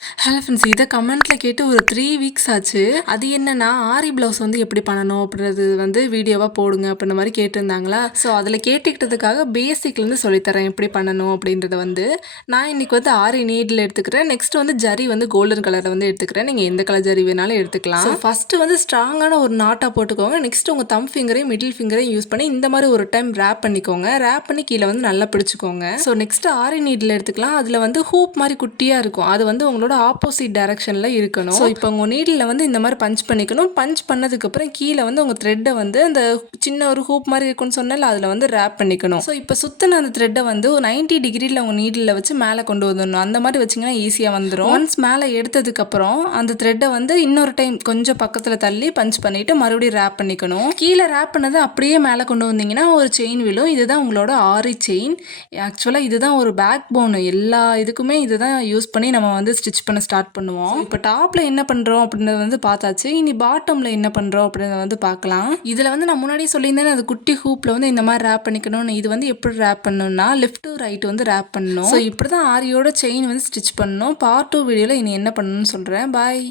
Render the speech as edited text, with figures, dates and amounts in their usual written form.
Hello friends, இதை கமெண்ட்ல கேட்டு ஒரு 3 வீக்ஸ் ஆச்சு. அது என்னன்னா ஆரி ப்ளவுஸ் வந்து எப்படி பண்ணணும் அப்படின்றது வந்து வீடியோவாக போடுங்க அப்படின்ற மாதிரி கேட்டிருந்தாங்களா. ஸோ அதில் கேட்டுக்கிட்டதுக்காக பேசிக்லேருந்து சொல்லித்தரேன் எப்படி பண்ணணும் அப்படின்றத வந்து. நான் இன்னைக்கு வந்து ஆரி நீடில் எடுத்துக்கிறேன். நெக்ஸ்ட் வந்து ஜரி வந்து கோல்டன் கலரில் வந்து எடுத்துக்கிறேன். நீங்கள் எந்த கலர் ஜரி வேணாலும் எடுத்துக்கலாம். ஸோ ஃபஸ்ட்டு வந்து ஸ்ட்ராங்கான ஒரு நாட்டாக போட்டுக்கோங்க. நெக்ஸ்ட் உங்கள் தம் ஃபிங்கரையும் மிடில் ஃபிங்கரையும் யூஸ் பண்ணி இந்த மாதிரி ஒரு டைம் ரேப் பண்ணிக்கோங்க. ரேப் பண்ணி கீழே வந்து நல்லா பிடிச்சிக்கோங்க. ஸோ நெக்ஸ்ட் ஆரி நீடில் எடுத்துக்கலாம். அதில் வந்து ஹூப் மாதிரி குட்டியாக இருக்கும். அது வந்து உங்களோட ஆப்போசிட் டைரக்ஷன்ல இருக்கணும். ஸோ இப்போ உங்கள் நீடில் வந்து இந்த மாதிரி பஞ்ச் பண்ணிக்கணும். பஞ்ச் பண்ணதுக்கப்புறம் கீழே வந்து உங்கள் த்ரெட்டை வந்து அந்த சின்ன ஒரு ஹூப் மாதிரி இருக்குன்னு சொன்னால அதில் வந்து ரேப் பண்ணிக்கணும். ஸோ இப்போ சுத்தின அந்த த்ரெட்டை வந்து 90 டிகிரியில் உங்கள் நீடில் வச்சு மேலே கொண்டு வந்துடணும். அந்த மாதிரி வச்சிங்கன்னா ஈஸியாக வந்துடும். ஒன்ஸ் மேலே எடுத்ததுக்கப்புறம் அந்த த்ரெட்டை வந்து இன்னொரு டைம் கொஞ்சம் பக்கத்தில் தள்ளி பஞ்ச் பண்ணிவிட்டு மறுபடியும் ரேப் பண்ணிக்கணும். கீழே ரேப் பண்ணதை அப்படியே மேலே கொண்டு வந்தீங்கன்னா ஒரு செயின் விழும். இதுதான் உங்களோட ஆரி செயின். ஆக்சுவலாக இதுதான் ஒரு பேக் போன். எல்லா இதுக்குமே இதுதான் யூஸ் பண்ணி நம்ம வந்து ஸ்டிச் பண்ண ஸ்டார்ட் பண்ணுவோம். இப்போ டாப்ல என்ன பண்றோம் அப்படின்றத வந்து பார்த்தாச்சு. இனி பாட்டம்ல என்ன பண்றோம் அப்படின்றத வந்து பார்க்கலாம். இதுல வந்து நான் முன்னாடியே சொல்லியிருந்தேன், அது குட்டி ஹூப்ல வந்து இந்த மாதிரி ரேப் பண்ணிக்கணும். இது வந்து எப்படி ரேப் பண்ணணும்னா லெஃப்ட் டு ரைட் வந்து ரேப் பண்ணணும். ஸோ இப்படிதான் ஆரியோட செயின் வந்து ஸ்டிச் பண்ணணும். பார்ட் 2 வீடியோல இனி என்ன பண்ணணும்னு சொல்றேன். பாய்.